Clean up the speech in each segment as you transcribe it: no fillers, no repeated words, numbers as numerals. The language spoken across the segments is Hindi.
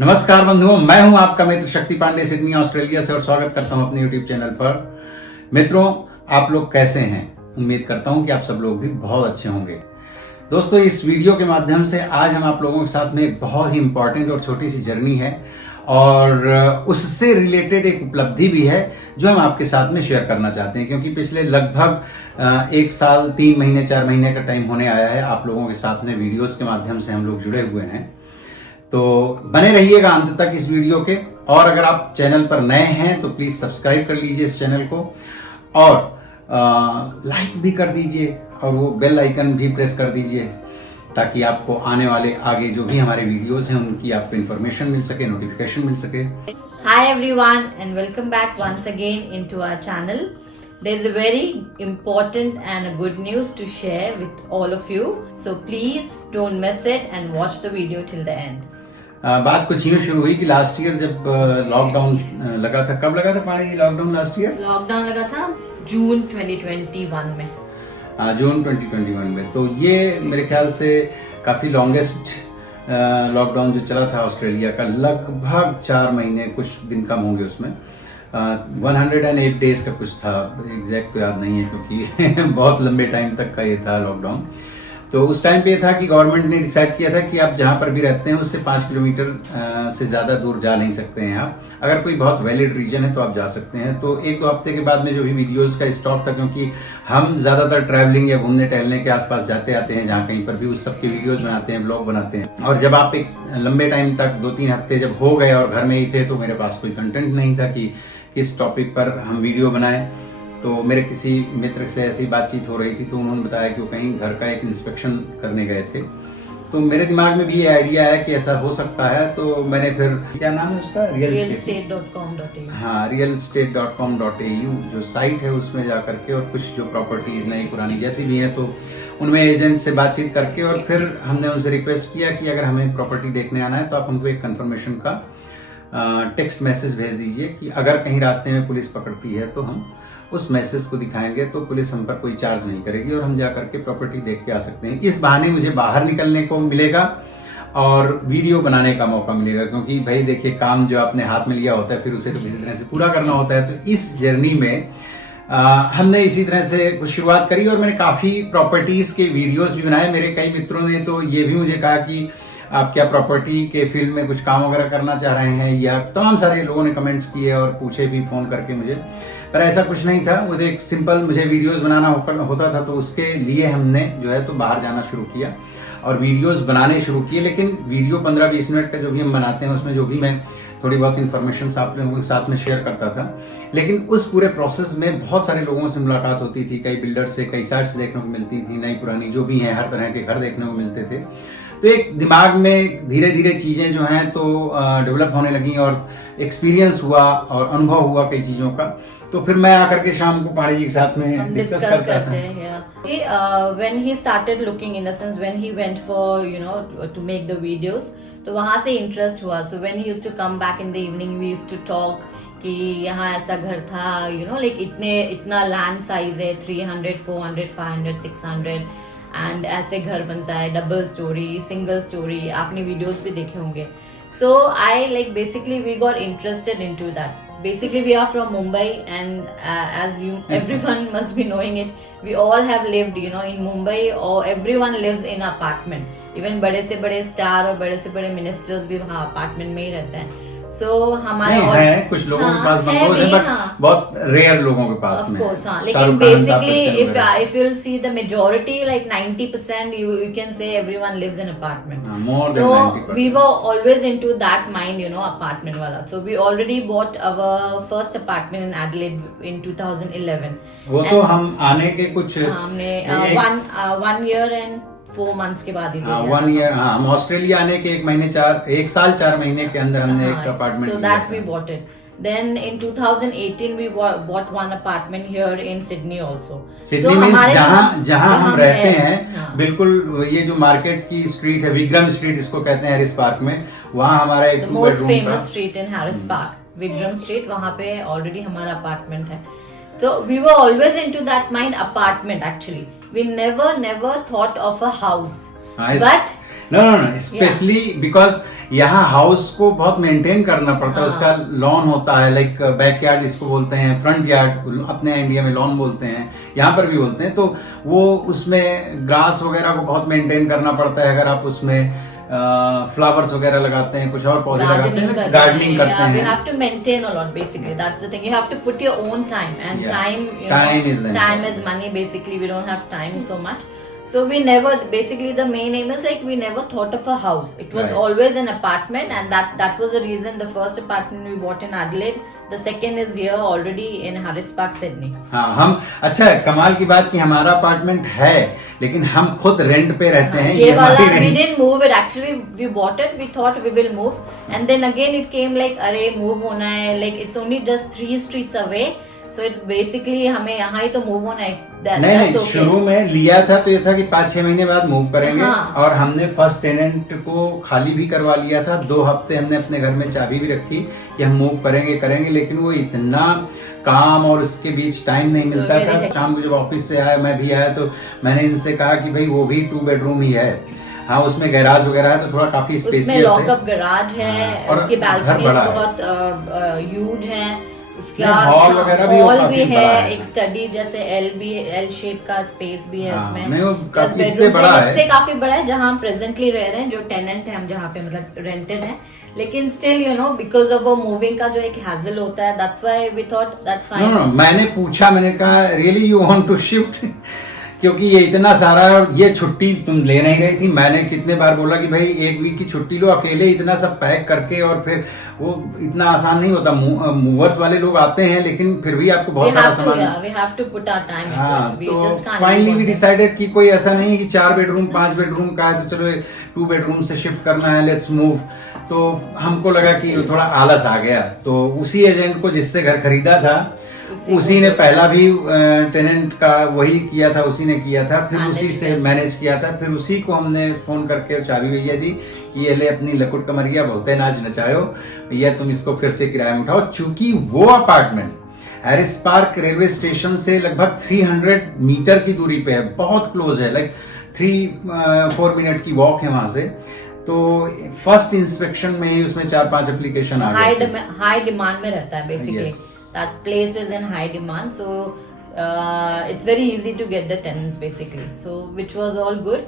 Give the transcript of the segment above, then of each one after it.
नमस्कार बंधुओं, मैं हूं आपका मित्र शक्ति पांडे सिडनी ऑस्ट्रेलिया से और स्वागत करता हूं अपने यूट्यूब चैनल पर। मित्रों, आप लोग कैसे हैं? उम्मीद करता हूं कि आप सब लोग भी बहुत अच्छे होंगे। दोस्तों, इस वीडियो के माध्यम से आज हम आप लोगों के साथ में एक बहुत ही इंपॉर्टेंट और छोटी सी जर्नी है और उससे रिलेटेड एक उपलब्धि भी है जो हम आपके साथ में शेयर करना चाहते हैं, क्योंकि पिछले लगभग 1 साल 3 महीने 4 महीने का टाइम होने आया है आप लोगों के साथ में वीडियोस के माध्यम से हम लोग जुड़े हुए हैं। तो बने रहिएगा अंत तक इस वीडियो के, और अगर आप चैनल पर नए हैं तो प्लीज सब्सक्राइब कर लीजिए इस चैनल को और लाइक भी कर दीजिए और वो बेल आइकन भी प्रेस कर दीजिए ताकि आपको आने वाले आगे जो भी हमारे वीडियोस हैं उनकी आपको इन्फॉर्मेशन मिल सके, नोटिफिकेशन मिल सके। Hi everyone and welcome back once again into our channel. There's a very important and a good news to share with all of you. So please don't miss it and watch the video till the end. बात कुछ यूं शुरू हुई कि लास्ट ईयर जब लॉकडाउन लगा था, कब लगा था पानी जी लॉकडाउन लास्ट ईयर? लॉकडाउन लगा था जून 2021 में। जून 2021 में। तो ये मेरे ख्याल से काफी लॉन्गेस्ट लॉकडाउन जो चला था ऑस्ट्रेलिया का, लगभग 4 महीने, कुछ दिन कम होंगे उसमें। 108 डेज का कुछ था, एग्जैक्ट तो याद नहीं है क्योंकि बहुत लंबे टाइम तक का ये था लॉकडाउन। तो उस टाइम पे ये था कि गवर्नमेंट ने डिसाइड किया था कि आप जहां पर भी रहते हैं उससे 5 किलोमीटर से ज्यादा दूर जा नहीं सकते हैं आप। अगर कोई बहुत वैलिड रीजन है तो आप जा सकते हैं। तो 1-2 हफ्ते के बाद में जो भी वीडियोस का स्टॉक था, क्योंकि हम ज्यादातर ट्रैवलिंग या घूमने टहलने के आसपास जाते आते हैं जहाँ कहीं पर भी, उस सब के वीडियोज बनाते हैं, ब्लॉग बनाते हैं। और जब आप एक लंबे टाइम तक 2-3 हफ्ते जब हो गए और घर में ही थे तो मेरे पास कोई कंटेंट नहीं था कि किस टॉपिक पर हम वीडियो बनाएं। तो मेरे किसी मित्र से ऐसी बातचीत हो रही थी तो उन्होंने बताया कि वो कहीं घर का एक इंस्पेक्शन करने गए थे। तो मेरे दिमाग में भी ये आइडिया आया कि ऐसा हो सकता है। तो मैंने फिर, क्या नाम है उसका, realestate.com.au। हाँ, realestate.com.au जो साइट है उसमें जा करके और कुछ जो प्रॉपर्टीज नई पुरानी जैसी भी हैं तो उनमें एजेंट से बातचीत करके और फिर हमने उनसे रिक्वेस्ट किया कि अगर हमें प्रॉपर्टी देखने आना है तो आप हमको एक कंफर्मेशन का टेक्स्ट मैसेज भेज दीजिए कि अगर कहीं रास्ते में पुलिस पकड़ती है तो हम उस मैसेज को दिखाएंगे तो पुलिस हम पर कोई चार्ज नहीं करेगी और हम जाकर के प्रॉपर्टी देख के आ सकते हैं। इस बहाने मुझे बाहर निकलने को मिलेगा और वीडियो बनाने का मौका मिलेगा, क्योंकि भाई देखिए, काम जो आपने हाथ में लिया होता है फिर उसे तो किसी तरह से पूरा करना होता है। तो इस जर्नी में हमने इसी तरह से कुछ शुरुआत करी और मैंने काफी प्रॉपर्टीज के वीडियोस भी बनाए। मेरे कई मित्रों ने तो ये भी मुझे कहा कि आप क्या प्रॉपर्टी के फील्ड में कुछ काम वगैरह करना चाह रहे हैं, या तमाम सारे लोगों ने कमेंट्स किए और पूछे भी फोन करके मुझे। पर ऐसा कुछ नहीं था, वो एक सिंपल मुझे वीडियोस बनाना होता था तो उसके लिए हमने जो है तो बाहर जाना शुरू किया और वीडियोस बनाने शुरू किए। लेकिन वीडियो 15-20 मिनट का जो भी हम बनाते हैं उसमें जो भी मैं थोड़ी बहुत इन्फॉर्मेशन आप लोगों के साथ में शेयर करता था। लेकिन उस पूरे प्रोसेस में बहुत सारे लोगों से मुलाकात होती थी, कई बिल्डर से, कई साइट्स देखने को मिलती थी, नई पुरानी जो भी हैं, हर तरह के घर देखने को मिलते थे। तो एक दिमाग में धीरे धीरे चीजें जो हैं तो डेवलप होने लगी और एक्सपीरियंस हुआ और अनुभव हुआ कई चीजों का। तो फिर मैं आकर के शाम को पाड़ी जी के साथ में डिस्कस करता था। When he started looking, in a sense, when he went for to make the videos, तो वहां से इंटरेस्ट हुआ। So when he used to come back in the evening, we used to talk कि यहाँ ऐसा घर था, like इतना लैंड साइज है, 300, 400, 500, 600 एंड ऐसे घर बनता है, डबल स्टोरी, सिंगल स्टोरी, आपने वीडियोस भी देखे होंगे। So I like basically we got interested into that. Basically, we are from Mumbai, and as everyone must be knowing it, we all have lived, in Mumbai, or everyone lives in apartment. Even बड़े से बड़े स्टार और बड़े से बड़े मिनिस्टर्स भी वहाँ अपार्टमेंट में ही रहते हैं। So हमारे है कुछ लोगों के पास बंगलोज है, बट बहुत रेयर लोगों के पास में। लेकिन basically if you'll see the majority, like 90%, you can say everyone lives in apartment. More than 90%. So we were always into that mind, apartment wala. So we already bought our first apartment in Adelaide in 2011. वो तो हम आने के कुछ हमने 1 year and 4 months के बाद ही 1 year, हम ऑस्ट्रेलिया आने के 1 साल 4 महीने के अंदर हमने एक अपार्टमेंट लिया। So that we bought it. Then in 2018 we bought one apartment here in Sydney also. Sydney means जहाँ हम रहते हैं, बिल्कुल ये जो मार्केट की स्ट्रीट है, विक्रम स्ट्रीट इसको कहते हैं, हैरिस पार्क में, वहाँ हमारा एक most famous street in Harris park, Vikram street, वहाँ पे ऑलरेडी हमारा अपार्टमेंट है। So we were always into that mind, apartment actually. We never thought of a house. But no specially because यहाँ हाउस को बहुत मेंटेन करना पड़ता है, उसका लॉन होता है, लाइक बैकयार्ड जिसको बोलते हैं, फ्रंट यार्ड अपने इंडिया में लॉन बोलते हैं, यहाँ पर भी बोलते हैं। तो वो उसमें ग्रास वगैरह को बहुत मेंटेन करना पड़ता है। अगर आप उसमें फ्लावर्स वगैरह लगाते हैं, कुछ और पौधे लगाते हैं, गार्डनिंग करते हैं, you have to maintain a lot basically. That's the thing. You have to put your own time, and time, time is money basically. We don't have time so much. So we never, basically the main aim is like we never thought of a house. It was always an apartment, and that was the reason the first apartment we bought in Adelaide. The second is here already in Harris Park, Sydney. हाँ, हम अच्छा कमाल की बात कि हमारा अपार्टमेंट है, लेकिन हम खुद रेंट पे रहते हैं। ये वाला we didn't move it actually. We bought it. We thought we will move, and then again it came like अरे move होना है, like it's only just 3 streets away. So it's basically हमें यहाँ ही तो मूव होना है। नहीं, शुरू में लिया था तो ये था कि 5-6 महीने बाद मूव करेंगे। और हमने फर्स्ट टेनेंट को खाली भी करवा लिया था। 2 हफ्ते हमने अपने घर में चाबी भी रखी कि हम मूव करेंगे, लेकिन वो इतना काम और उसके बीच टाइम नहीं मिलता था। शाम को जब ऑफिस से आया, मैं भी आया, तो मैंने इनसे कहा कि भाई वो भी 2 बेडरूम ही है। हाँ, उसमें गैराज वगैरह है तो थोड़ा काफी स्पेसियस है, लॉकअप गैराज है, उसकी बालकनी बहुत ह्यूज है, उसका हॉल वगैरह भी है, एक स्टडी जैसे एल शेप का स्पेस भी है उसमें। इससे बड़ा है, इससे काफी बड़ा है जहाँ हम प्रेजेंटली रह रहे हैं, जो टेनेंट है हम जहाँ पे मतलब रेंटेड है। लेकिन still you know because of वो मूविंग का जो एक हैजल होता है, that's why we thought that's fine. मैंने पूछा, मैंने कहा really you want to shift, क्योंकि ये इतना सारा, ये छुट्टी तुम ले नहीं गई थी। मैंने कितने बार बोला कि भाई 1 वीक की छुट्टी लो, अकेले इतना सब पैक करके, और फिर वो इतना आसान नहीं होता। मूवर्स वाले लोग आते हैं, लेकिन फिर भी आपको बहुत सारा सामान। हाँ, तो फाइनली वी डिसाइडेड कि कोई ऐसा नहीं कि 4 बेडरूम 5 बेडरूम का है तो चलो 2 बेडरूम से शिफ्ट करना है, लेट्स मूव। तो हमको लगा कि थोड़ा आलस आ गया, तो उसी एजेंट को जिससे घर खरीदा था उसी ने पहला भी टेनेंट का वही किया था, उसी ने किया था, फिर उसी से मैनेज किया था। फिर उसी को हमने फोन करके चाबी भैया दी कि ये ले अपनी लकुट कमरिया, बहुते नाच नचायो भैया, तुम इसको फिर से किराए में उठाओ। चूंकि वो apartment Harris park railway station से लगभग 300 मीटर की दूरी पे है, बहुत क्लोज है, लाइक 3-4 मिनट की वॉक है वहां से। तो फर्स्ट इंस्पेक्शन में ही उसमें 4-5 एप्लीकेशन आ गए। हाई डिमांड में रहता है basically. That place is in high demand, so it's very easy to get the tenants basically. So which was all good.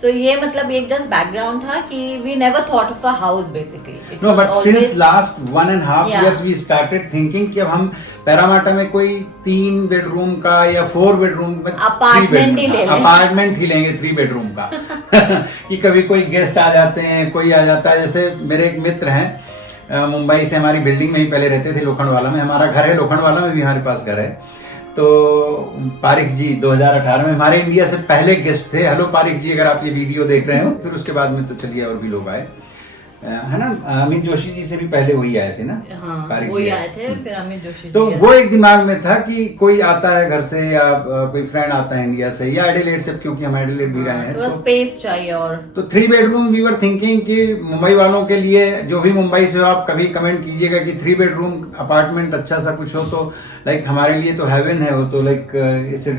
So ये मतलब एक just background था कि we never thought of a house basically. No, but since last 1.5 years we started thinking कि अब हम पैरामाटा में कोई 3 बेडरूम का या 4 बेडरूम में अपार्टमेंट ही लेंगे 3 बेडरूम का कि कभी कोई गेस्ट आ जाते हैं, कोई आ जाता है। जैसे मेरे एक मित्र हैं मुंबई से, हमारी बिल्डिंग में ही पहले रहते थे, लोखंडवाला में। हमारा घर है, लोखंडवाला में भी हमारे पास घर है। तो पारिक जी 2018 में हमारे इंडिया से पहले गेस्ट थे। हेलो पारिक जी, अगर आप ये वीडियो देख रहे हो। फिर उसके बाद में तो चलिए और भी लोग आए, है ना। अमित जोशी जी से भी पहले वही आए थे ना। हाँ, वही आए थे, फिर अमित जोशी जी। तो वो एक दिमाग में था कि कोई आता है घर से, या कोई फ्रेंड आता है इंडिया से, या एडिलेड से, क्योंकि हम एडिलेड भी गए हैं, थोड़ा स्पेस चाहिए। और तो 3 बेडरूम वी वर थिंकिंग कि मुंबई वालों के लिए, जो भी मुंबई से हो, आप कभी कमेंट कीजिएगा कि 3 बेडरूम अपार्टमेंट अच्छा सा कुछ हो तो लाइक हमारे लिए तो हेवन है वो, तो लाइक इट्स ए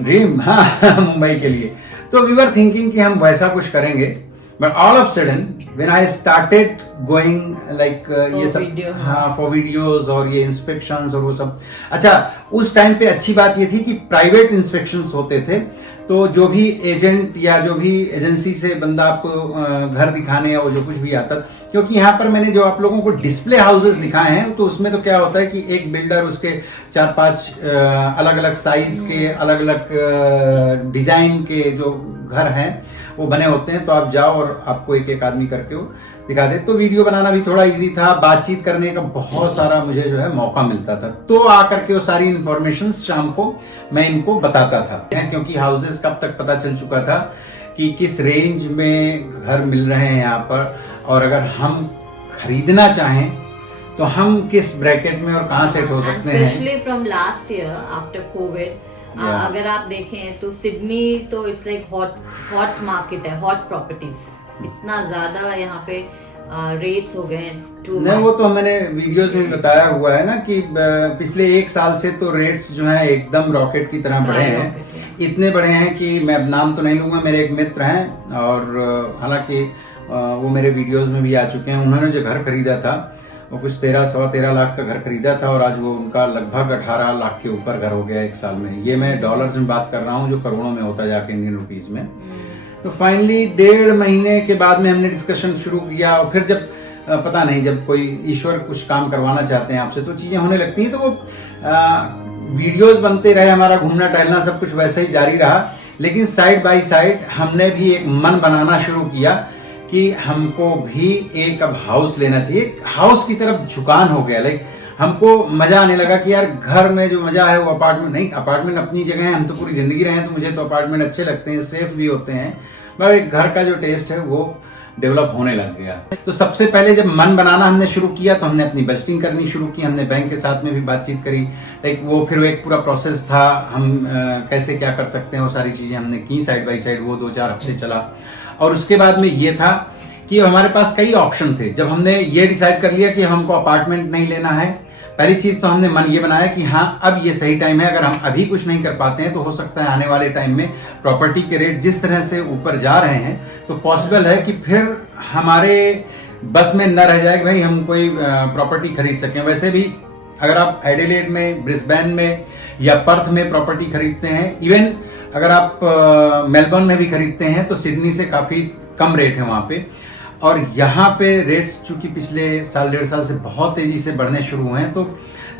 ड्रीम। हाँ मुंबई के लिए। तो वी वर थिंकिंग कि हम वैसा कुछ करेंगे। But all of a sudden, when I started going like ये सब, हाँ, for videos और ये inspections और वो सब। अच्छा, उस टाइम पे अच्छी बात ये थी कि प्राइवेट इंस्पेक्शंस होते थे, तो जो भी एजेंट या जो भी एजेंसी से बंदा आपको घर दिखाने या वो जो कुछ भी आता, क्योंकि यहाँ पर मैंने जो आप लोगों को डिस्प्ले हाउसेस दिखाए हैं, तो उसमें तो क्या होता है कि एक बिल्डर उसके 4-5 अलग अलग साइज के, अलग अलग डिजाइन के जो घर हैं वो बने होते हैं। तो आप जाओ और आपको एक एक आदमी करके वो दिखा दे। तो वीडियो बनाना भी थोड़ा इजी था, बातचीत करने का बहुत सारा मुझे जो है मौका मिलता था। तो आकर के वो सारी इन्फॉर्मेशन शाम को मैं इनको बताता था, क्योंकि हाउसेस कब तक पता चल चुका था कि किस रेंज में घर मिल रहे हैं यहाँ पर, और अगर हम खरीदना चाहें तो हम किस ब्रैकेट में और कहाँ सेट हो सकते हैं। Specially from last year after Covid, अगर आप देखें तो सिडनी तो इट्स लाइक हॉट मार्केट है, हॉट प्रॉपर्टीज इतना ज्यादा यहाँ पे रेट्स हो गए हैं टू नहीं, वो तो मैंने वीडियोस में बताया हुआ है ना कि पिछले 1 साल से तो रेट्स जो है एकदम रॉकेट की तरह बढ़े हैं। इतने बढ़े हैं कि मैं अब नाम तो नहीं लूंगा, मेरे एक मित्र हैं और हालांकि वो मेरे वीडियोस में भी आ चुके हैं। उन्होंने जो घर खरीदा था वो कुछ 13-13 लाख का घर खरीदा था और आज वो उनका लगभग 18 लाख के ऊपर घर हो गया 1 साल में। ये मैं डॉलर्स में बात कर रहा हूँ, जो करोड़ों में होता जाके इंडियन रुपीज में। तो फाइनली 1.5 महीने के बाद में हमने डिस्कशन शुरू किया और फिर जब पता नहीं, जब कोई ईश्वर कुछ काम करवाना चाहते हैं आपसे तो चीजें होने लगती हैं। तो वो वीडियोस बनते रहे, हमारा घूमना टहलना सब कुछ वैसे ही जारी रहा, लेकिन साइड बाय साइड हमने भी एक मन बनाना शुरू किया कि हमको भी एक अब हाउस लेना चाहिए। हाउस की तरफ झुकान हो गया। लाइक हमको मजा आने लगा कि यार घर में जो मजा है वो अपार्टमेंट नहीं। अपार्टमेंट अपनी जगह है, हम तो पूरी जिंदगी रहे हैं तो मुझे तो अपार्टमेंट अच्छे लगते हैं, सेफ भी होते हैं, मगर एक घर का जो टेस्ट है वो डेवलप होने लग गया। तो सबसे पहले जब मन बनाना हमने शुरू किया तो हमने अपनी बजटिंग करनी शुरू की। हमने बैंक के साथ में भी बातचीत करी। लाइक वो फिर एक पूरा प्रोसेस था, हम कैसे क्या कर सकते हैं, वो सारी चीजें हमने की साइड बाय साइड। वो 2-4 हफ्ते चला और उसके बाद में ये था कि हमारे पास कई ऑप्शन थे। जब हमने ये डिसाइड कर लिया कि हमको अपार्टमेंट नहीं लेना है, पहली चीज तो हमने मन ये बनाया कि हाँ अब ये सही टाइम है। अगर हम अभी कुछ नहीं कर पाते हैं तो हो सकता है आने वाले टाइम में प्रॉपर्टी के रेट जिस तरह से ऊपर जा रहे हैं तो पॉसिबल है कि फिर हमारे बस में न रह जाए कि भाई हम कोई प्रॉपर्टी खरीद सकें। वैसे भी अगर आप एडिलेड में, ब्रिस्बेन में या पर्थ में प्रॉपर्टी खरीदते हैं, इवन अगर आप मेलबर्न में भी खरीदते हैं तो सिडनी से काफी कम रेट है वहां पे। और यहाँ पे रेट्स चूंकि पिछले 1.5 साल से बहुत तेजी से बढ़ने शुरू हुए हैं तो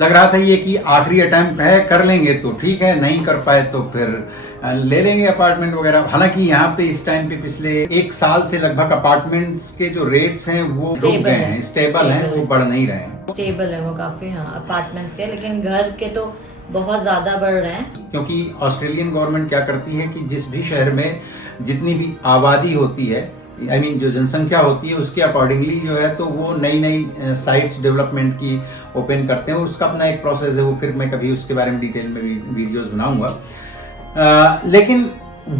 लग रहा था ये कि आखिरी अटेम्प्ट है, कर लेंगे तो ठीक है, नहीं कर पाए तो फिर ले लेंगे अपार्टमेंट वगैरह। हालांकि यहाँ पे इस टाइम पे पिछले 1 साल से लगभग अपार्टमेंट्स के जो रेट्स हैं वो रुक गए हैं, स्टेबल हैं, वो बढ़ नहीं रहे हैं। स्टेबल है वो काफी, हाँ, अपार्टमेंट्स के, लेकिन घर के तो बहुत ज्यादा बढ़ रहे हैं। क्योंकि ऑस्ट्रेलियन गवर्नमेंट क्या करती है कि जिस भी शहर में जितनी भी आबादी होती है, I mean, जो जनसंख्या होती है उसके अकॉर्डिंगली जो है तो वो नई नई साइट्स डेवलपमेंट की ओपन करते हैं। उसका अपना एक प्रोसेस है, वो फिर मैं कभी उसके बारे में डिटेल में भी वीडियोस बनाऊंगा। लेकिन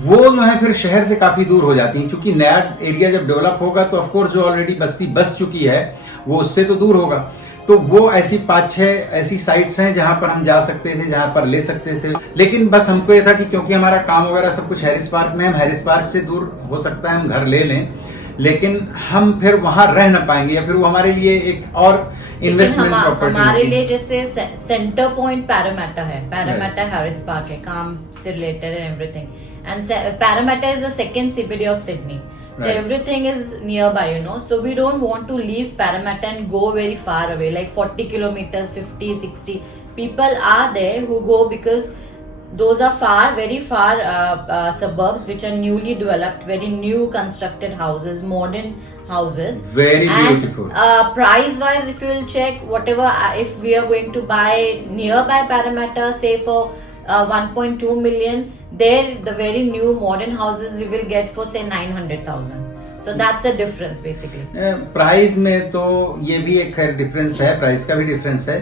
वो जो है फिर शहर से काफी दूर हो जाती हैं, क्योंकि नया एरिया जब डेवलप होगा तो ऑफकोर्स जो ऑलरेडी बस्ती बस चुकी है वो उससे तो दूर होगा। तो वो ऐसी 5-6 ऐसी साइट्स हैं जहां पर हम जा सकते थे, जहां पर ले सकते थे। लेकिन बस हमको ये था कि क्योंकि हमारा काम वगैरह सब कुछ हैरिस पार्क में है, हम हैरिस पार्क से दूर हो सकता है हम घर ले लें, लेकिन हम फिर वहां रह ना पाएंगे या फिर वो हमारे लिए एक और इन्वेस्टमेंट प्रॉपर्टी। हमारे लिए जैसे सेंटर पॉइंट पैरामेटा है, पैरामेटा हैरिस पार्क है, काम से related and everything, and Parramatta is the second CBD of Sydney. So Right. everything is nearby, you know. So we don't want to leave Parramatta and go very far away, like 40 kilometers, 50, 60. People are there who go because those are far, very far suburbs which are newly developed, very new constructed houses, modern houses. Very and, beautiful. Price wise, if you will check, whatever, if we are going to buy nearby Parramatta, say for 1.2 million, there the very new modern houses we will get for say 900,000. So that's a difference basically. Price में तो ये भी एक डिफरेंस है, प्राइस का भी डिफरेंस है,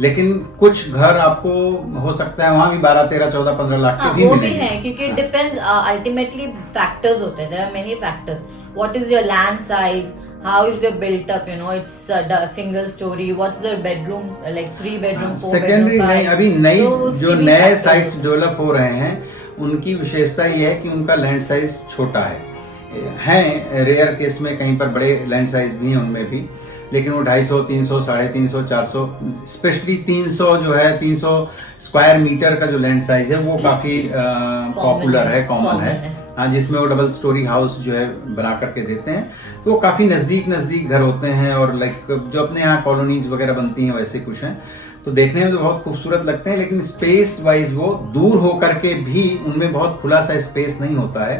लेकिन कुछ घर आपको हो सकता है वहां भी 12, 13, 14, 15 लाख के भी वो मिलेंगे। भी है, क्योंकि it depends, ultimately factors होते हैं, there are many factors. What is your land size? How is your built up? You know, it's a single story. What's the bedrooms? Like 3 bedroom, 4 secondary bedroom, नहीं, 5. अभी नई So, उसकी जो भी नए factors साइट्स होते हैं. डेवलप हो रहे हैं उनकी विशेषता ये है कि उनका लैंड साइज छोटा है रेयर केस में कहीं पर बड़े लैंड साइज भी हैं उनमें भी, लेकिन वो 250, 300, 350, 400, स्पेशली 300 जो है 300 स्क्वायर मीटर का जो लैंड साइज है वो काफी पॉपुलर है, कॉमन है। हाँ, जिसमें वो डबल स्टोरी हाउस जो है बना करके देते हैं, तो वो काफी नजदीक घर होते हैं और लाइक जो अपने यहाँ कॉलोनीज वगैरह बनती हैं वैसे कुछ हैं, तो देखने में तो बहुत खूबसूरत लगते हैं, लेकिन स्पेस वाइज वो दूर होकर के भी उनमें बहुत खुला सा स्पेस नहीं होता है।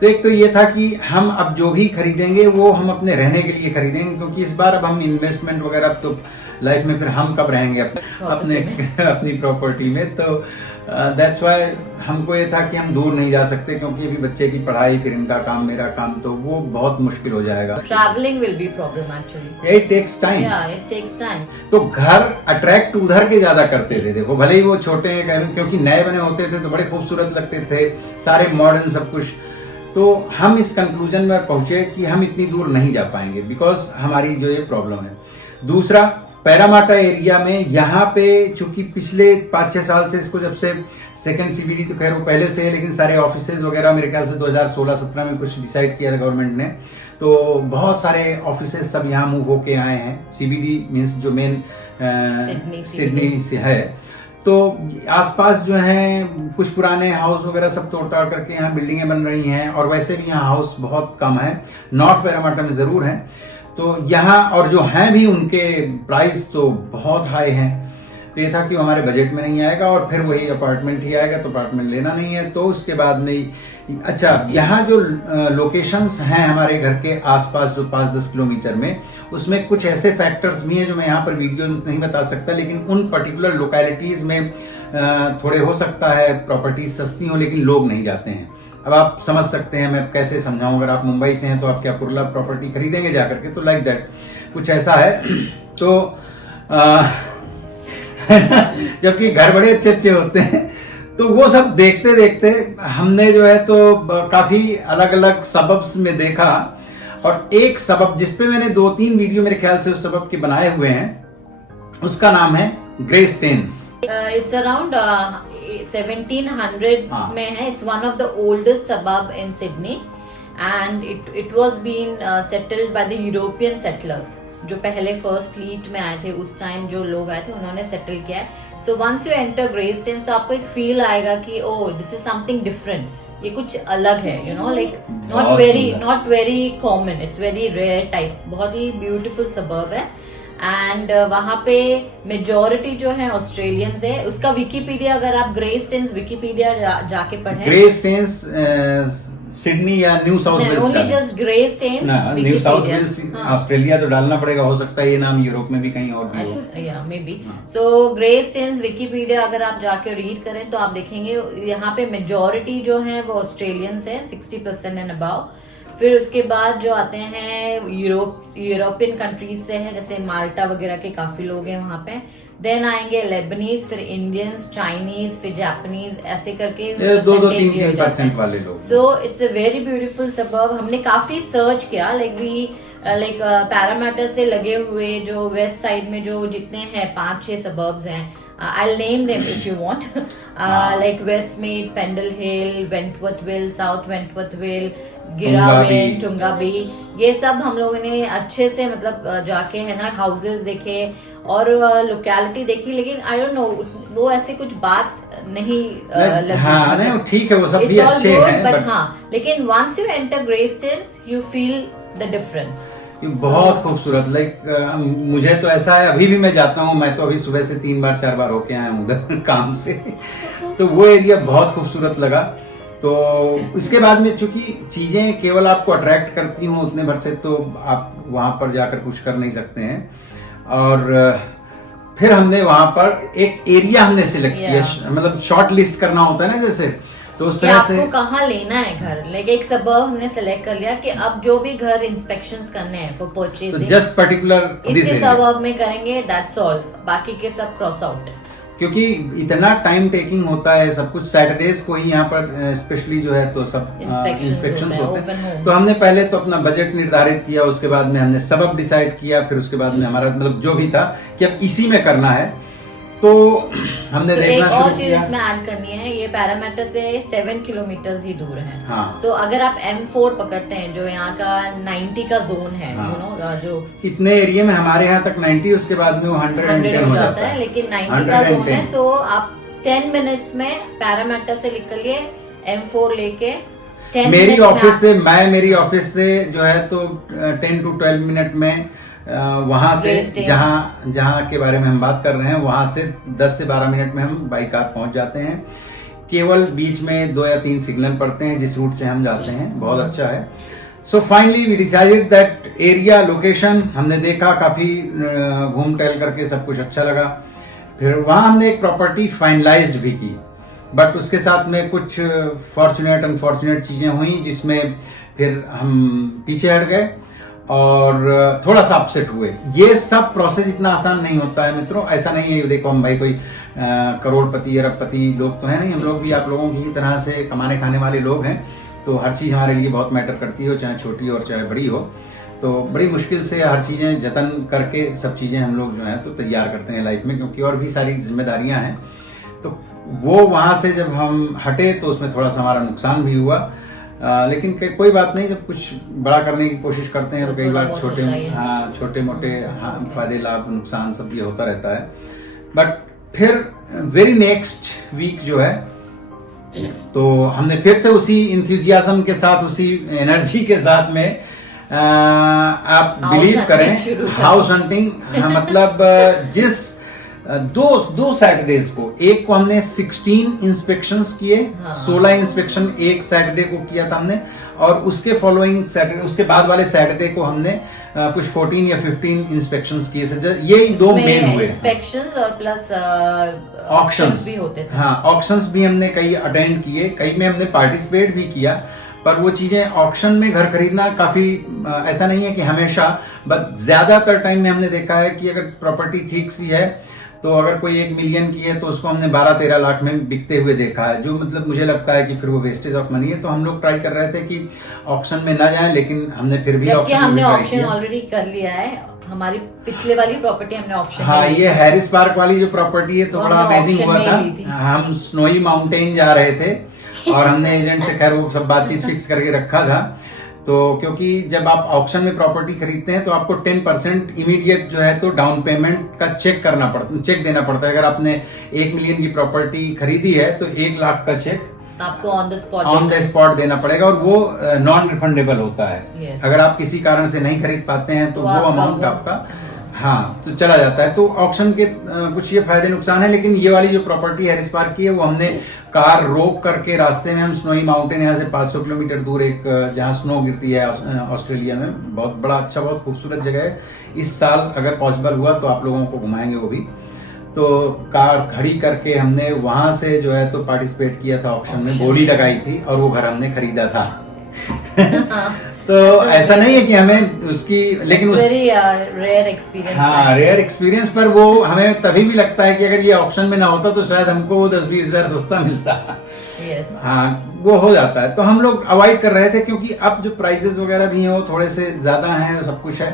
तो एक तो ये था कि हम अब जो भी खरीदेंगे वो हम अपने रहने के लिए खरीदेंगे, क्योंकि इस बार अब हम इन्वेस्टमेंट वगैरह अब तो लाइफ में फिर हम कब रहेंगे अपनी प्रॉपर्टी में, तो दैट्स व्हाई हमको ये था कि हम दूर नहीं जा सकते, क्योंकि अभी बच्चे की पढ़ाई, फिर इनका काम, मेरा काम, तो वो बहुत मुश्किल हो जाएगा। Traveling will be problem actually. It takes time. Yeah, it takes time. तो घर अट्रैक्ट उधर के ज्यादा करते थे, देखो भले ही वो छोटे हैं, क्योंकि नए बने होते थे तो बड़े खूबसूरत लगते थे, सारे मॉडर्न सब कुछ, तो हम इस कंक्लूजन में पहुंचे कि हम इतनी दूर नहीं जा पाएंगे बिकॉज हमारी जो ये प्रॉब्लम है। दूसरा, पैरामाटा एरिया में यहाँ पे चूंकि पिछले 5-6 साल से इसको जब से सेकंड सीबीडी तो खैर वो पहले से है, लेकिन सारे ऑफिसेज वगैरह मेरे ख्याल से 2016-17 में कुछ डिसाइड किया था गवर्नमेंट ने, तो बहुत सारे ऑफिसेज सब यहाँ मूव होके आए हैं। सीबीडी मीन्स जो मेन सिडनी से है, तो आसपास जो है कुछ पुराने हाउस वगैरह सब तोड़-ताड़ करके यहाँ बिल्डिंगें बन रही हैं, और वैसे भी यहाँ हाउस बहुत कम है। नॉर्थ पैरामाटा में जरूर है, तो यहाँ और जो हैं भी उनके प्राइस तो बहुत हाई हैं। तो ये था कि हमारे बजट में नहीं आएगा, और फिर वही अपार्टमेंट ही आएगा, तो अपार्टमेंट लेना नहीं है। तो उसके बाद में अच्छा, यहाँ जो लोकेशंस हैं हमारे घर के आसपास जो 5-10 किलोमीटर में, उसमें कुछ ऐसे फैक्टर्स भी हैं जो मैं यहाँ पर वीडियो में नहीं बता सकता, लेकिन उन पर्टिकुलर लोकेलिटीज में थोड़े हो सकता है प्रॉपर्टीज सस्ती हो, लेकिन लोग नहीं जाते हैं। अब आप समझ सकते हैं मैं कैसे समझाऊं, अगर आप मुंबई से हैं तो आप क्या कुर्ला प्रॉपर्टी खरीदेंगे जाकर के, तो लाइक दैट कुछ ऐसा है। तो जबकि घर बड़े अच्छे अच्छे होते हैं, तो वो सब देखते देखते हमने जो है तो काफी अलग अलग सबब्स में देखा, और एक सबब जिसपे मैंने 2-3 वीडियो मेरे ख्याल से उस सबब के बनाए हुए हैं, उसका नाम है grey stains. It's around 1700s में है। It's one of the oldest suburb in Sydney, and it was been settled by the European settlers, जो पहले फर्स्ट फ्लीट में आए थे उस टाइम जो लोग आए थे उन्होंने सेटल किया है। So once you enter Greystanes, तो आपको एक फील आएगा कि oh this is something different, ये कुछ अलग है, you know, like not very common, it's very rare type. बहुत ही ब्यूटीफुल सबर्ब है, एंड वहां पे मेजोरिटी जो है ऑस्ट्रेलियंस है। उसका विकीपीडिया, अगर आप ग्रे स्टेन्स विकीपीडिया जाके पढ़ें, ग्रे स्टेन्स सिडनी या New South Wales, only just Greystanes New South Wales Australia तो डालना पड़ेगा, हो सकता है ये नाम यूरोप में भी कहीं और भी हो, या maybe. So Greystanes Wikipedia अगर आप जाके रीड करें तो आप देखेंगे यहाँ पे मेजोरिटी जो है वो ऑस्ट्रेलियंस है, 60% एंड अबाव। फिर उसके बाद जो आते हैं यूरोपियन कंट्रीज से है, जैसे माल्टा वगैरह के काफी लोग हैं वहां पे। देन आएंगे लेबनीज, फिर इंडियंस, चाइनीज, फिर जापानीज, ऐसे करके 2-3% वाले लोग। So it's a very beautiful suburb. हमने काफी सर्च किया, लाइक पैरामाटा से लगे हुए जो वेस्ट साइड में जो जितने हैं 5-6 सबर्ब्स हैं, I'll name them if you want. Like Westmead, Pendle Hill, Wentworthville, South Wentworthville, गिरावेन, टुंगाबी, ये सब हम लोगों ने अच्छे से मतलब जाके है ना हाउसेस देखे और लोकेलिटी देखी, लेकिन आई डोंट नो वो ऐसे कुछ बात नहीं लगी। हाँ, नहीं ठीक है, वो सब भी अच्छे हैं, बट हाँ, लेकिन once you enter Greystanes you feel the difference. बहुत खूबसूरत, लाइक मुझे तो ऐसा है, अभी भी मैं जाता हूँ, मैं तो अभी सुबह से 3-4 बार होके आया हूँ उधर काम से, तो वो एरिया बहुत खूबसूरत लगा। तो इसके बाद में चूंकि चीजें केवल आपको अट्रैक्ट करती हूँ उतने भर से, तो आप वहां पर जाकर कुछ कर नहीं सकते हैं। और फिर हमने वहां पर एक एरिया हमने सिलेक्ट किया, मतलब शॉर्ट लिस्ट करना होता है ना जैसे, तो उस तरह से आपको कहाँ लेना है घर, लाइक एक सबर्ब हमने सेलेक्ट कर लिया कि अब जो भी घर इंस्पेक्शंस करने हैं फॉर परचेजिंग, तो जस्ट पर्टिकुलर इसी सबर्ब में करेंगे, दैट्स ऑल, बाकी के सब क्रॉस आउट। क्योंकि इतना टाइम टेकिंग होता है सब कुछ, सैटरडेज को ही यहाँ पर स्पेशली जो है तो सब इंस्पेक्शंस होते हैं। तो हमने पहले तो अपना बजट निर्धारित किया, उसके बाद में हमने सबब डिसाइड किया, फिर उसके बाद में हमारा मतलब जो भी था कि अब इसी में करना है, तो हमने देखना शुरू किया। एक और चीज इसमें ऐड करनी है, ये पैरामाटा से 7 किलोमीटर ही दूर है। हाँ। सो अगर आप M4 पकड़ते हैं जो यहाँ का 90 का जोन है, हाँ। यू नो, जो इतने एरिया में हमारे यहाँ तक 90, उसके बाद में वो 110 हो जाता है, लेकिन 90 का जोन है। सो आप 10 मिनट्स में पैरामाटा से निकलिए, M4 लेके मेरी ऑफिस से जो है तो 10 to 12 मिनट में वहां से जहां के बारे में हम बात कर रहे हैं, वहां से 10 से 12 मिनट में हम बाई कार पहुंच जाते हैं। केवल बीच में 2 या 3 सिग्नल पड़ते हैं जिस रूट से हम जाते हैं, बहुत अच्छा है। So finally we decided that area location हमने देखा, काफी घूम टहल करके सब कुछ अच्छा लगा। फिर वहां हमने एक प्रॉपर्टी फाइनलाइज्ड भी की, बट उसके साथ में कुछ फॉर्चुनेट अनफॉर्चुनेट चीजें हुई जिसमें फिर हम पीछे हट गए और थोड़ा सा अपसेट हुए। ये सब प्रोसेस इतना आसान नहीं होता है मित्रों, ऐसा नहीं है देखो हम भाई कोई करोड़पति अरबपति लोग तो है नहीं, हम लोग भी आप लोगों की तरह से कमाने खाने वाले लोग हैं। तो हर चीज़ हमारे लिए बहुत मैटर करती हो, चाहे छोटी और चाहे बड़ी हो। तो बड़ी मुश्किल से हर चीज़ें जतन करके सब चीज़ें हम लोग जो हैं तो तैयार करते हैं लाइफ में, क्योंकि और भी सारी जिम्मेदारियां हैं। तो वो वहाँ से जब हम हटे तो उसमें थोड़ा सा हमारा नुकसान भी हुआ, लेकिन कोई बात नहीं, जब कुछ बड़ा करने की कोशिश करते हैं तो कई बार छोटे मोटे फायदे लाभ नुकसान सब ये होता रहता है। बट फिर वेरी नेक्स्ट वीक जो है तो हमने फिर से उसी इंथुजियाज्म के साथ, उसी एनर्जी के साथ में आप बिलीव करें हाउस हंटिंग, मतलब जिस दो सैटरडेज को, एक को हमने 16 इंस्पेक्शंस किए, 16 इंस्पेक्शन एक सैटरडे को किया था हमने, और उसके फॉलोइंग सैटरडे, उसके बाद वाले सैटरडे को हमने कुछ 14 या 15 इंस्पेक्शंस किए। ये दो मेन हुए इंस्पेक्शंस और प्लस ऑक्शंस भी होते थे। हाँ, ऑक्शंस भी हमने कई अटेंड किए, कई में हमने पार्टिसिपेट भी किया। पर वो चीजें ऑक्शन में घर खरीदना काफी ऐसा नहीं है कि हमेशा, बट ज्यादातर टाइम में हमने देखा है कि अगर प्रॉपर्टी ठीक सी है तो अगर कोई 1 मिलियन की है तो उसको हमने 12-13 लाख में बिकते हुए देखा है, जो मतलब मुझे लगता है कि फिर वो वेस्टेज ऑफ मनी है। तो हम लोग ट्राई कर रहे थे कि ऑक्शन में ना जाएं, लेकिन हमने फिर भी हमने ऑक्शन ऑलरेडी कर लिया है। हमारी पिछले वाली प्रॉपर्टी हमने ऑक्शन, हाँ, ये हैरिस पार्क वाली जो प्रॉपर्टी है तो बड़ा अमेजिंग हुआ था। हम स्नोई माउंटेन जा रहे थे और हमने एजेंट से खैर वो सब बातचीत फिक्स करके रखा था। तो क्योंकि जब आप ऑक्शन में प्रॉपर्टी खरीदते हैं तो आपको 10% इमीडिएट जो है तो डाउन पेमेंट का चेक देना पड़ता है। अगर आपने 1 मिलियन की प्रॉपर्टी खरीदी है तो 1 लाख का चेक आपको ऑन द स्पॉट देना पड़ेगा, और वो नॉन रिफंडेबल होता है। yes. अगर आप किसी कारण से नहीं खरीद पाते हैं तो वो अमाउंट आपका तो चला जाता है। तो ऑक्शन के कुछ ये फायदे नुकसान है, लेकिन ये वाली जो प्रॉपर्टी हैरिस पार्क की है वो हमने कार रोक करके रास्ते में, हम स्नोई माउंटेन यहाँ से 500 किलोमीटर दूर एक जहाँ स्नो गिरती है ऑस्ट्रेलिया में, बहुत बड़ा अच्छा बहुत खूबसूरत जगह है। इस साल अगर पॉसिबल हुआ तो आप लोगों को घुमाएंगे वो भी। तो कार खड़ी करके हमने वहां से जो है तो पार्टिसिपेट किया था ऑक्शन में, बोली लगाई थी और वो घर हमने खरीदा था। तो ऐसा नहीं है कि हमें उसकी, लेकिन रेयर एक्सपीरियंस, हाँ, रेयर एक्सपीरियंस। पर वो हमें तभी भी लगता है कि अगर ये ऑक्शन में ना होता तो शायद हमको वो 10-20 हजार सस्ता मिलता। yes. हाँ, वो हो जाता है। तो हम लोग अवॉइड कर रहे थे क्योंकि अब जो प्राइसेस वगैरह भी हैं वो थोड़े से ज्यादा हैं, सब कुछ है।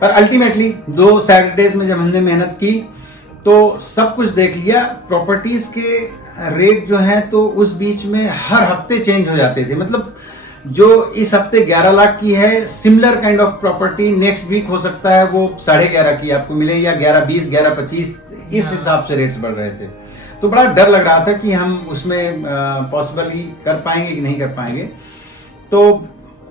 पर अल्टीमेटली 2 सैटरडेज में जब हमने मेहनत की तो सब कुछ देख लिया। प्रॉपर्टीज के रेट जो है तो उस बीच में हर हफ्ते चेंज हो जाते थे। मतलब जो इस हफ्ते 11 लाख की है, similar kind of property next week हो सकता है वो 11.5 की आपको मिले, या 11.20, 11.25, इस हिसाब से रेट्स बढ़ रहे थे। तो बड़ा डर लग रहा था कि हम उसमें पॉसिबल ही कर पाएंगे कि नहीं कर पाएंगे। तो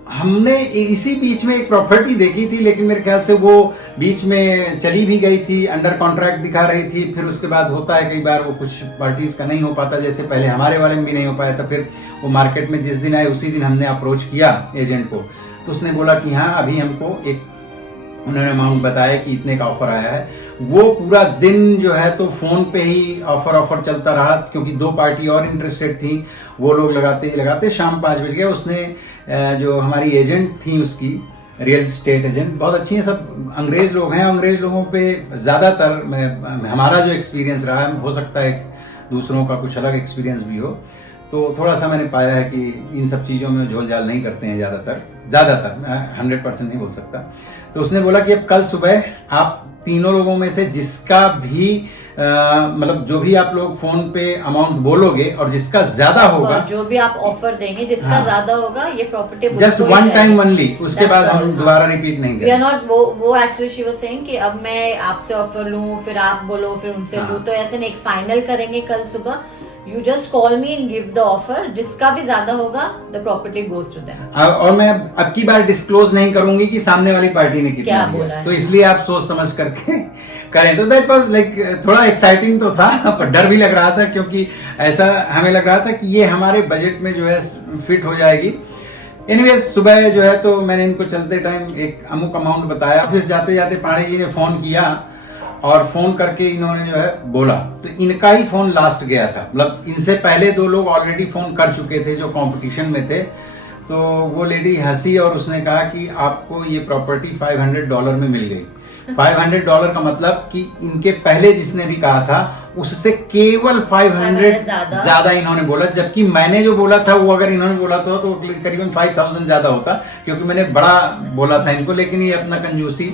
हमने इसी बीच में एक प्रॉपर्टी देखी थी, लेकिन मेरे ख्याल से वो बीच में चली भी गई थी, अंडर कॉन्ट्रैक्ट दिखा रही थी। फिर उसके बाद होता है कई बार वो कुछ पार्टीज का नहीं हो पाता, जैसे पहले हमारे वाले में भी नहीं हो पाया था। फिर वो मार्केट में जिस दिन आए उसी दिन हमने अप्रोच किया एजेंट को, तो उसने बोला कि हाँ अभी हमको एक, उन्होंने अमाउंट बताया कि इतने का ऑफर आया है। वो पूरा दिन जो है तो फोन पे ही ऑफर चलता रहा, क्योंकि 2 पार्टी और इंटरेस्टेड थी। वो लोग लगाते शाम 5 बज गए। उसने जो हमारी एजेंट थी उसकी, रियल एस्टेट एजेंट बहुत अच्छी हैं, सब अंग्रेज लोग हैं। अंग्रेज लोगों पे ज्यादातर हमारा जो एक्सपीरियंस रहा है, हो सकता है दूसरों का कुछ अलग एक्सपीरियंस भी हो, तो थोड़ा सा मैंने पाया है कि इन सब चीज़ों में झोल झाल नहीं करते हैं ज़्यादातर 100% नहीं बोल सकता। तो उसने बोला कि अब कल सुबह आप तीनों लोगों में से जिसका भी मतलब जो भी आप लोग फोन पे अमाउंट बोलोगे और जिसका ज्यादा होगा, जो भी आप ऑफर देंगे जिसका ज्यादा होगा, ये प्रॉपर्टी जस्ट 1 टाइम ओनली, उसके बाद हम दोबारा रिपीट नहीं करेंगे। नॉट वो एक्चुअली शी वाज सेइंग कि अब मैं आपसे ऑफर लूं, फिर आप बोलो, फिर उनसे लूं, तो ऐसे नहीं, फाइनल करेंगे कल सुबह। You just call me and give the offer, जिसका भी ज्यादा होगा the property goes to them। और मैं अब की बार डिस्क्लोज नहीं करूंगी कि सामने वाली पार्टी ने कितना क्या बोला है, तो इसलिए आप सोच समझ करके करें। तो दैट वाज लाइक थोड़ा एक्साइटिंग तो था, पर डर भी लग रहा था, क्योंकि ऐसा हमें लग रहा था कि ये हमारे बजट में जो है फिट हो जाएगी। एनीवेज सुबह जो है तो मैंने इनको चलते टाइम एक अमुक अमाउंट बताया। फिर जाते जाते पांडे जी ने फोन किया और फोन करके इन्होंने जो है बोला, तो इनका ही फोन लास्ट गया था। मतलब इनसे पहले 2 लोग ऑलरेडी फोन कर चुके थे जो कंपटीशन में थे। तो वो लेडी हंसी और उसने कहा कि आपको ये प्रॉपर्टी $500 में मिल गई। $500 का मतलब कि इनके पहले जिसने भी कहा था उससे केवल 500 ज्यादा इन्होंने बोला, जबकि मैंने जो बोला था वो अगर इन्होंने बोला था तो करीबन 5000 ज्यादा होता, क्योंकि मैंने बड़ा बोला था इनको, लेकिन ये अपना कंजूसी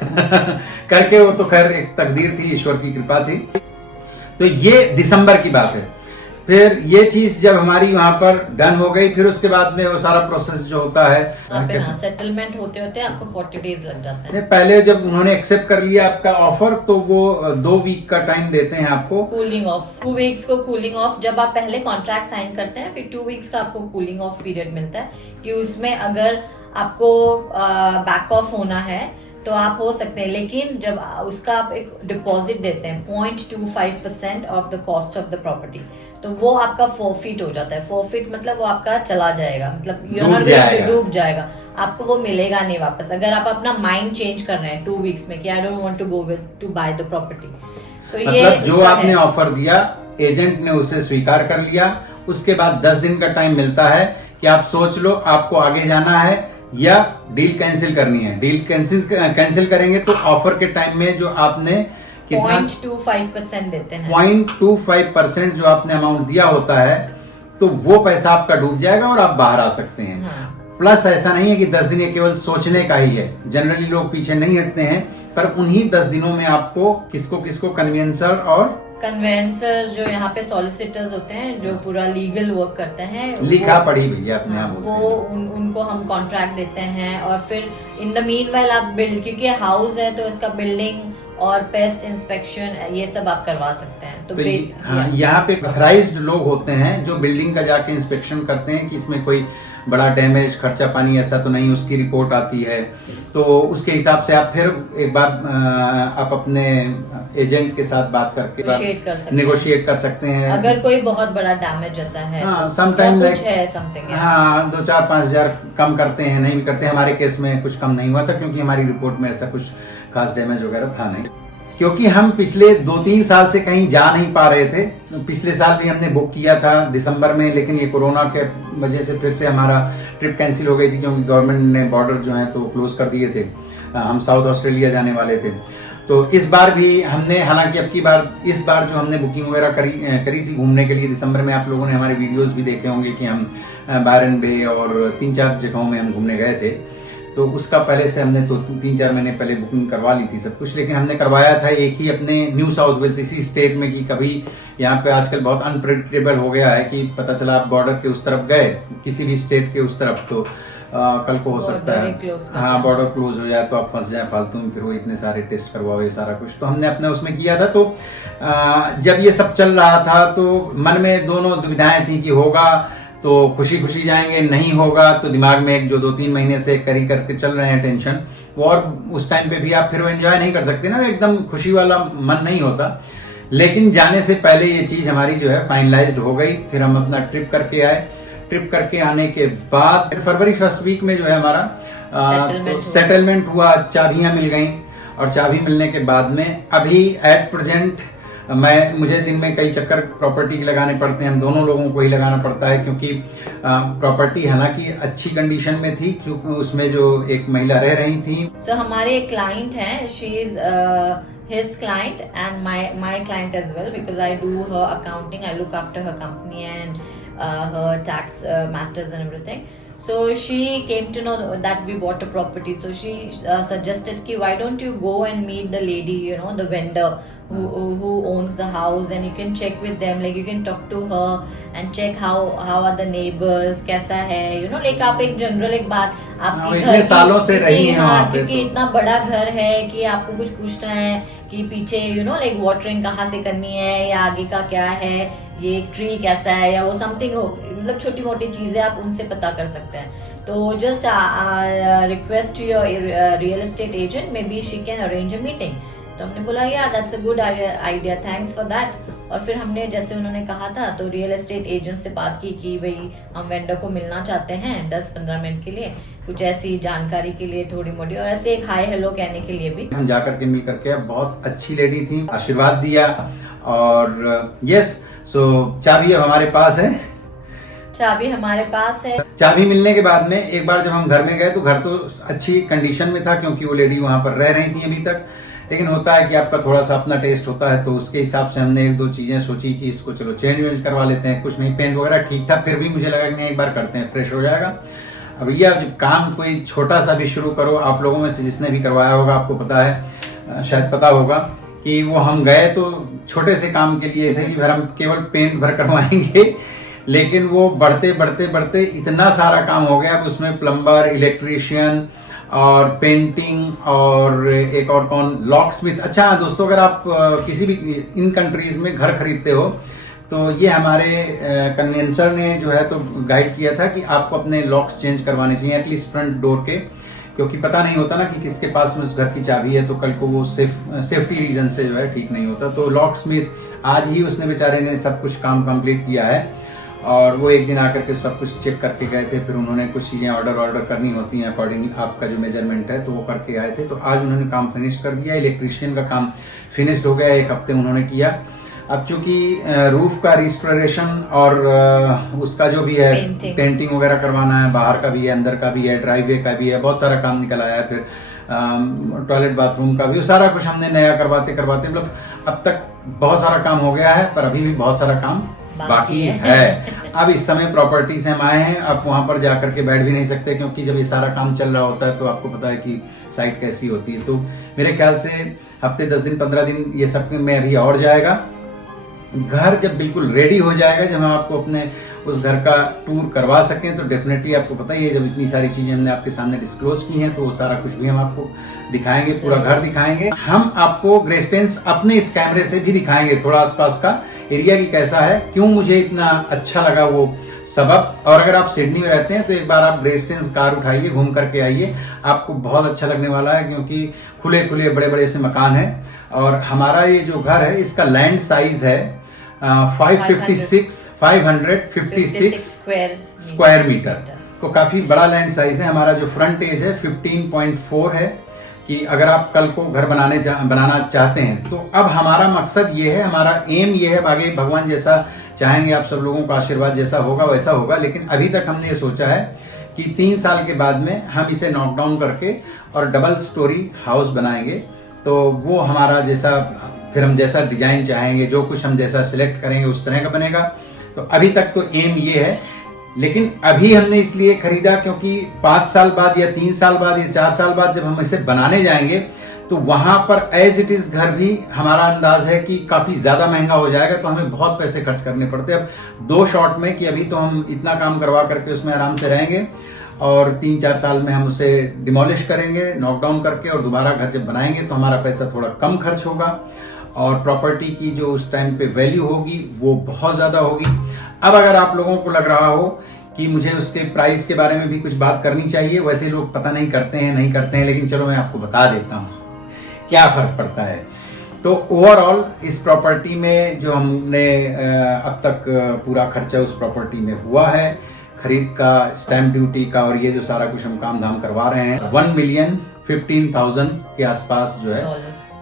करके, वो तो खैर एक तकदीर थी, ईश्वर की कृपा थी। तो ये दिसंबर की बात है। फिर ये चीज जब हमारी वहां पर डन हो गई, फिर उसके बाद में वो सारा प्रोसेस जो होता है सेटलमेंट होते होते आपको 40 डेज लग जाता है। पहले जब उन्होंने एक्सेप्ट कर लिया आपका ऑफर, तो वो 2 वीक का टाइम देते हैं आपको कूलिंग ऑफ, 2 वीक्स को कूलिंग ऑफ। जब आप पहले कॉन्ट्रैक्ट साइन करते हैं, फिर 2 वीक्स का आपको कूलिंग ऑफ पीरियड मिलता है कि उसमें अगर आपको बैक ऑफ होना है तो आप हो सकते हैं, लेकिन जब उसका आप एक डिपॉजिट देते हैं 0.25% of the cost of the property, तो वो आपका फॉरफिट हो जाता है। फॉरफिट मतलब वो आपका चला जाएगा, मतलब डूब जाएगा, आपको वो मिलेगा नहीं वापस। अगर आप अपना माइंड चेंज कर रहे हैं 2 वीक्स में कि I don't want to go to buy the property, तो मतलब ये जो आपने ऑफर दिया, एजेंट ने उसे स्वीकार कर लिया, उसके बाद 10 दिन का टाइम मिलता है कि आप सोच लो आपको आगे जाना है या डील कैंसिल करनी है। डील कैंसिल करेंगे तो ऑफर के टाइम में जो आपने 0.25% देते हैं, 0.25% जो आपने अमाउंट दिया होता है, तो वो पैसा आपका डूब जाएगा और आप बाहर आ सकते हैं। हाँ। प्लस ऐसा नहीं है कि 10 दिन केवल सोचने का ही है, जनरली लोग पीछे नहीं हटते हैं, पर उन्हीं 10 दिनों में आपको किसको कन्वेंसर और कन्वेंसर जो यहाँ पे सॉलिसिटर्स होते हैं जो पूरा लीगल वर्क करते हैं, लिखा पढ़ी भैया अपने आप, वो उनको हम कॉन्ट्रैक्ट देते हैं। और फिर इन द मीनवाइल आप बिल्ड, क्योंकि हाउस है तो इसका बिल्डिंग और पेस्ट इंस्पेक्शन ये सब आप करवा सकते हैं। तो यहाँ पे ऑथराइज्ड लोग होते हैं जो बिल्डिंग का जाके इंस्पेक्शन करते हैं कि इसमें कोई बड़ा डैमेज, खर्चा पानी ऐसा तो नहीं, उसकी रिपोर्ट आती है। तो उसके हिसाब से आप फिर एक बार आप अपने एजेंट के साथ बात करके नेगोशिएट कर सकते हैं। अगर कोई बहुत बड़ा डैमेज जैसा है, हाँ, समटाइम कुछ है समथिंग, हाँ 2-4-5 हजार कम करते हैं, नहीं करते। हमारे केस में कुछ कम नहीं हुआ था, क्योंकि हमारी रिपोर्ट में ऐसा कुछ खास डैमेज वगैरह था नहीं, क्योंकि हम पिछले 2-3 साल से कहीं जा नहीं पा रहे थे। पिछले साल भी हमने बुक किया था दिसंबर में, लेकिन ये कोरोना के वजह से फिर से हमारा ट्रिप कैंसिल हो गई थी, क्योंकि गवर्नमेंट ने बॉर्डर जो है तो क्लोज कर दिए थे। हम साउथ ऑस्ट्रेलिया जाने वाले थे। तो इस बार भी हमने, हालांकि अब की बार, इस बार जो हमने बुकिंग वगैरह करी थी घूमने के लिए दिसंबर में, आप लोगों ने हमारे वीडियोस भी देखे होंगे कि हम बायरन बे और 3-4 जगहों में हम घूमने गए थे। तो उसका पहले से हमने 3-4 महीने पहले बुकिंग करवा ली थी सब कुछ, लेकिन हमने करवाया था एक ही अपने न्यू साउथ वेल्स, इसी स्टेट में, कि कभी यहाँ पे आजकल बहुत अनप्रेडिक्टेबल हो गया है कि पता चला आप बॉर्डर के उस तरफ गए, किसी भी स्टेट के उस तरफ, तो कल को हो सकता है हाँ बॉर्डर क्लोज हो जाए तो आप फंस जाए फालतू में, फिर वो इतने सारे टेस्ट करवाओ, ये सारा कुछ। तो हमने अपने उसमें किया था। तो जब ये सब चल रहा था तो मन में दोनों दुविधाएं थी कि होगा तो खुशी खुशी जाएंगे, नहीं होगा तो दिमाग में एक जो 2-3 महीने से करी करके चल रहे हैं टेंशन वो, और उस टाइम पे भी आप फिर वो एंजॉय नहीं कर सकते ना, एकदम खुशी वाला मन नहीं होता। लेकिन जाने से पहले ये चीज हमारी जो है फाइनलाइज्ड हो गई। फिर हम अपना ट्रिप करके आए। ट्रिप करके आने के बाद फरवरी फर्स्ट वीक में जो है हमारा सेटलमेंट हुआ, चाबियां मिल गई। और चाबी मिलने के बाद में अभी एट प्रेजेंट मुझे दिन में कई चक्कर प्रॉपर्टी लगाने पड़ते हैं, हम दोनों लोगों को ही लगाना पड़ता है, क्योंकि प्रॉपर्टी हालांकि अच्छी कंडीशन में थी, क्योंकि उसमें जो एक महिला रह रही थी। So, हमारे एक क्लाइंट हैं, she is his client and my client as well, because I do her accounting, I look after her company and her tax matters and everything. So she came to know that we bought a property. So she suggested ki why don't you go and meet the lady, you know, the vendor who owns the house, and you can check with them, like you can talk to her and check how are the neighbors, कैसा है, you know, like आप एक जनरल एक बात आपके घर सालों से रही हैं वहाँ पे, क्योंकि इतना बड़ा घर है कि आपको कुछ पूछना है कि पीछे यू नो लाइक वाटरिंग कहाँ से करनी है, या आगे का क्या है, ये ट्री कैसा है, या वो समथिंग हो, मतलब छोटी मोटी चीजें आप उनसे पता कर सकते हैं। तो just request your real estate agent, may be she can arrange a meeting. तो हमने बोला या that's a good idea, thanks for that. और फिर हमने जैसे उन्होंने कहा था तो रियल एस्टेट एजेंट से बात की कि भाई हम वेंडर को मिलना चाहते हैं 10-15 मिनट के लिए, कुछ ऐसी जानकारी के लिए थोड़ी मोटी, और ऐसे एक हाय हेलो कहने के लिए भी। हम जा करके मिल करके, बहुत अच्छी लेडी थी, आशीर्वाद दिया। और यस, सो चाबी अब हमारे पास है। चाबी हमारे पास है। चाबी मिलने के बाद में एक बार जब हम घर में गए तो घर तो अच्छी कंडीशन में था, क्योंकि वो लेडी वहां पर रह रही थी अभी तक। लेकिन होता है कि आपका थोड़ा सा अपना टेस्ट होता है, तो उसके हिसाब से हमने एक दो चीजें सोची कि इसको चलो चेंज वेंज करवा लेते हैं। कुछ नहीं, पेंट वगैरह ठीक था, फिर भी मुझे लगा कि नहीं, एक बार करते हैं, फ्रेश हो जाएगा। अब ये जब काम कोई छोटा सा भी शुरू करो, आप लोगों में से जिसने भी करवाया होगा आपको पता है, शायद पता होगा कि वो हम गए तो छोटे से काम के लिए थे कि फिर हम केवल पेंट भर करवाएंगे, लेकिन वो बढ़ते बढ़ते बढ़ते इतना सारा काम हो गया। अब उसमें प्लम्बर, इलेक्ट्रीशियन और पेंटिंग और एक और कौन, लॉक स्मिथ। अच्छा दोस्तों, अगर आप किसी भी इन कंट्रीज में घर खरीदते हो तो ये हमारे कन्वेंसर ने जो है तो गाइड किया था कि आपको अपने लॉक्स चेंज करवाने चाहिए, एटलीस्ट फ्रंट डोर के, क्योंकि पता नहीं होता ना कि किसके पास में उस घर की चाबी है, तो कल को वो सेफ्टी रीजन से जो है ठीक नहीं होता। तो लॉक स्मिथ आज ही उसने बेचारे ने सब कुछ काम कंप्लीट किया है, और वो एक दिन आकर के सब कुछ चेक करके गए थे। फिर उन्होंने कुछ चीजें ऑर्डर करनी होती हैं अकॉर्डिंग आपका जो मेजरमेंट है, तो वो करके आए थे। तो आज उन्होंने काम फिनिश कर दिया। इलेक्ट्रीशियन का काम फिनिश्ड हो गया, 1 हफ्ते उन्होंने किया। अब चूंकि रूफ का रिस्टोरेशन और उसका जो भी है पेंटिंग वगैरह करवाना है, बाहर का भी है, अंदर का भी है, ड्राइववे का भी है, बहुत सारा काम निकल आया है। फिर टॉयलेट बाथरूम का भी, सारा कुछ हमने नया करवाते करवाते मतलब अब तक बहुत सारा काम हो गया है, पर अभी भी बहुत सारा काम बाकी है। अब इस समय प्रॉपर्टी से हम आए हैं, अब वहां पर जाकर के बैठ भी नहीं सकते, क्योंकि जब ये सारा काम चल रहा होता है तो आपको पता है कि साइट कैसी होती है। तो मेरे ख्याल से हफ्ते 10 दिन 15 दिन ये सब में अभी और जाएगा। घर जब बिल्कुल रेडी हो जाएगा, जब हम आपको अपने उस घर का टूर करवा सकें, तो डेफिनेटली आपको पता ही है, जब इतनी सारी चीजें हमने आपके सामने डिस्क्लोज की हैं तो वो सारा कुछ भी हम आपको दिखाएंगे, पूरा घर दिखाएंगे। हम आपको ग्रेस्टेंस अपने इस कैमरे से भी दिखाएंगे, थोड़ा आसपास का एरिया भी कैसा है, क्यों मुझे इतना अच्छा लगा वो सबब। और अगर आप सिडनी में रहते हैं तो एक बार आप ग्रेस्टेंस कार उठाइए, घूम करके आइए, आपको बहुत अच्छा लगने वाला है, क्योंकि खुले खुले बड़े बड़े से मकान है। और हमारा ये जो घर है इसका लैंड साइज है 556 स्क्वायर मीटर, तो काफी बड़ा लैंड साइज है। हमारा जो फ्रंट एज है 15.4 है, कि अगर आप कल को घर बनाना चाहते हैं तो अब हमारा मकसद ये है, हमारा एम ये है, आगे भगवान जैसा चाहेंगे, आप सब लोगों का आशीर्वाद जैसा होगा वैसा होगा। लेकिन अभी तक हमने ये सोचा है कि 3 साल के बाद में हम इसे नॉक डाउन करके और डबल स्टोरी हाउस बनाएंगे। तो वो हमारा जैसा, फिर हम जैसा डिजाइन चाहेंगे, जो कुछ हम जैसा सिलेक्ट करेंगे उस तरह का बनेगा। तो अभी तक तो एम ये है, लेकिन अभी हमने इसलिए खरीदा क्योंकि 5 साल बाद या 3 साल बाद या 4 साल बाद जब हम इसे बनाने जाएंगे तो वहां पर एज इट इज घर भी हमारा अंदाज है कि काफी ज्यादा महंगा हो जाएगा, तो हमें बहुत पैसे खर्च करने पड़ते हैं। अब 2 शॉट में कि अभी तो हम इतना काम करवा करके उसमें आराम से रहेंगे, और 3-4 साल में हम उसे डिमोलिश करेंगे नॉकडाउन करके, और दोबारा घर जब बनाएंगे तो हमारा पैसा थोड़ा कम खर्च होगा, और प्रॉपर्टी की जो उस टाइम पे वैल्यू होगी वो बहुत ज्यादा होगी। अब अगर आप लोगों को लग रहा हो कि मुझे उसके प्राइस के बारे में भी कुछ बात करनी चाहिए, वैसे लोग पता नहीं करते हैं, लेकिन चलो मैं आपको बता देता हूँ क्या फर्क पड़ता है। तो ओवरऑल इस प्रॉपर्टी में जो हमने अब तक पूरा खर्चा उस प्रॉपर्टी में हुआ है, खरीद का, स्टैम्प ड्यूटी का, और ये जो सारा कुछ हम काम धाम करवा रहे हैं, 1,15,000 के आसपास जो है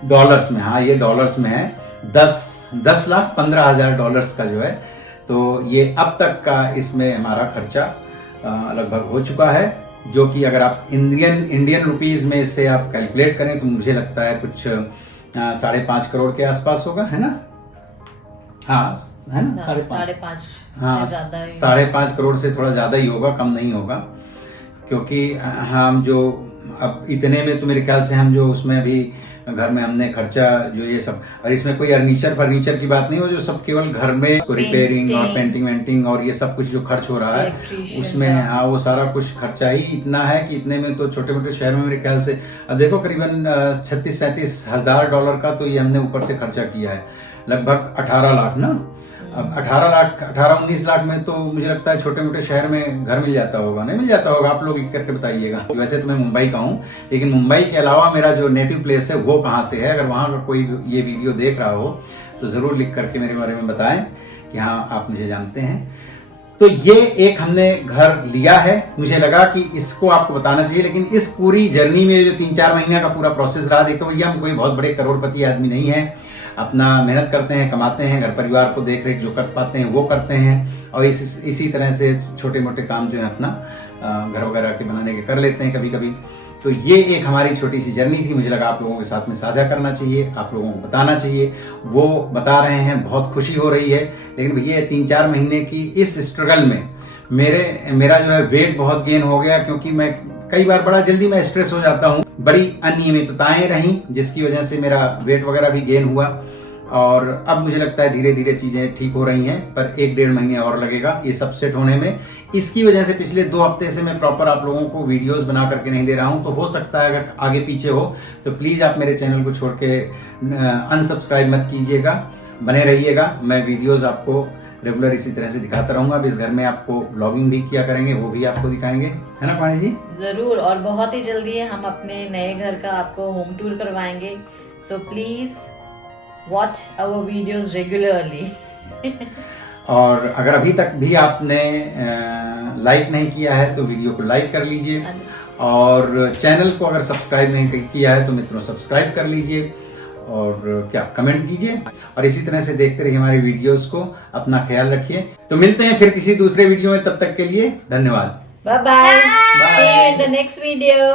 डॉलर्स में, हाँ ये डॉलर्स में है, 10,15,000 डॉलर्स का जो है। तो ये अब तक का इसमें हमारा खर्चा लगभग हो चुका है, जो कि अगर आप इंडियन रुपीज में इसे आप कैलकुलेट करें तो मुझे लगता है कुछ 5.5 करोड़ के आसपास होगा, है ना? हाँ है ना, 5.5, हाँ 5.5 करोड़ से थोड़ा ज्यादा ही होगा, कम नहीं होगा, क्योंकि हम जो अब इतने में तो मेरे ख्याल से हम जो उसमें अभी घर में हमने खर्चा जो ये सब, और इसमें कोई फर्नीचर की बात नहीं हो, जो सब केवल घर में रिपेयरिंग और पेंटिंग वेंटिंग और ये सब कुछ जो खर्च हो रहा है उसमें, हाँ वो सारा कुछ खर्चा ही इतना है कि इतने में तो छोटे मोटे शहर में मेरे ख्याल से अब देखो करीबन 36-37 हजार डॉलर का तो ये हमने ऊपर से खर्चा किया है, लगभग 18 लाख ना। अब 18-19 लाख में तो मुझे लगता है छोटे मोटे शहर में घर मिल जाता होगा, नहीं मिल जाता होगा? आप लोग लिख करके बताइएगा। वैसे तो मैं मुंबई का हूँ, लेकिन मुंबई के अलावा मेरा जो नेटिव प्लेस है वो कहाँ से है, अगर वहाँ का कोई ये वीडियो देख रहा हो तो जरूर लिख करके मेरे बारे में बताएं कि हाँ आप मुझे जानते हैं। तो ये एक हमने घर लिया है, मुझे लगा कि इसको आपको बताना चाहिए। लेकिन इस पूरी जर्नी में जो 3-4 महीने का पूरा प्रोसेस रहा, देखो भैया हम कोई बहुत बड़े करोड़पति आदमी नहीं है, अपना मेहनत करते हैं, कमाते हैं, घर परिवार को देख रेख जो कर पाते हैं वो करते हैं, और इसी तरह से छोटे मोटे काम जो है अपना घर वगैरह के बनाने के कर लेते हैं कभी कभी। तो ये एक हमारी छोटी सी जर्नी थी, मुझे लगा आप लोगों के साथ में साझा करना चाहिए, आप लोगों को बताना चाहिए। वो बता रहे हैं, बहुत खुशी हो रही है। लेकिन भैया 3-4 महीने की इस स्ट्रगल में मेरा जो है वेट बहुत गेन हो गया, क्योंकि मैं कई बार बड़ा जल्दी मैं स्ट्रेस हो जाता हूँ, बड़ी अनियमितताएं रहीं जिसकी वजह से मेरा वेट वगैरह भी गेन हुआ। और अब मुझे लगता है धीरे धीरे चीजें ठीक हो रही हैं, पर 1-1.5 महीने और लगेगा ये सब सेट होने में। इसकी वजह से पिछले 2 हफ्ते से मैं प्रॉपर आप लोगों को वीडियोस बना करके नहीं दे रहा हूं। तो हो सकता है अगर आगे पीछे हो तो प्लीज आप मेरे चैनल को छोड़ के अनसब्सक्राइब मत कीजिएगा, बने रहिएगा। मैं वीडियोस आपको रेगुलर इसी तरह से दिखाता रहूंगा। अब इस घर में आपको ब्लॉगिंग भी किया करेंगे, वो भी आपको दिखाएंगे, है ना पानी जी? जरूर, और बहुत ही जल्दी हम अपने नए घर का आपको होम टूर करवाएंगे। So please watch our videos regularly. और अगर अभी तक भी आपने लाइक नहीं किया है तो वीडियो को लाइक कर लीजिए, और चैनल को अगर सब्सक्राइब नहीं किया है तो मित्रों सब्सक्राइब कर लीजिए, और क्या कमेंट कीजिए, और इसी तरह से देखते रहिए हमारी वीडियोस को। अपना ख्याल रखिए। तो मिलते हैं फिर किसी दूसरे वीडियो में, तब तक के लिए धन्यवाद। Bye bye, see you in the next video.